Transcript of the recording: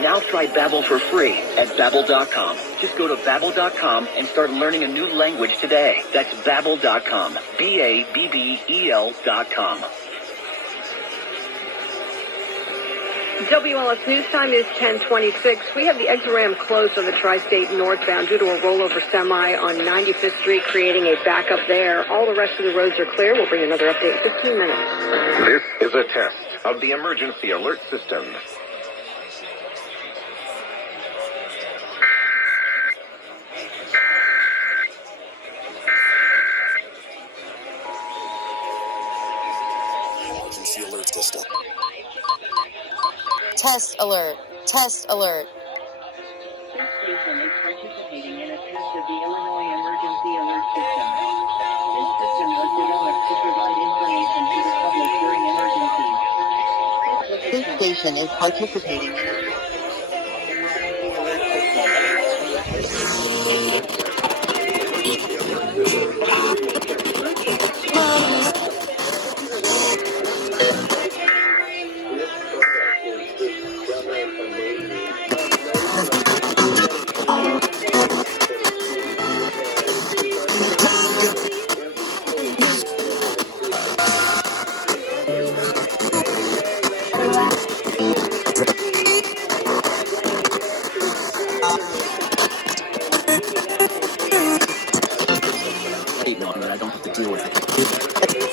Now try Babbel for free at Babbel.com. Just go to Babbel.com and start learning a new language today. That's Babbel.com. Babbel.com. WLS News Time is 10:26. We have the exit ramp closed on the Tri-State northbound due to a rollover semi on 95th Street, creating a backup there. All the rest of the roads are clear. We'll bring another update in 15 minutes. This is a test of the emergency alert system. Emergency alert system. Test alert. Test alert. This station is participating in a test of the Illinois Emergency Alert System. This system was developed to provide information to the public during emergencies. This station is participating in a test of the I don't have to deal with it.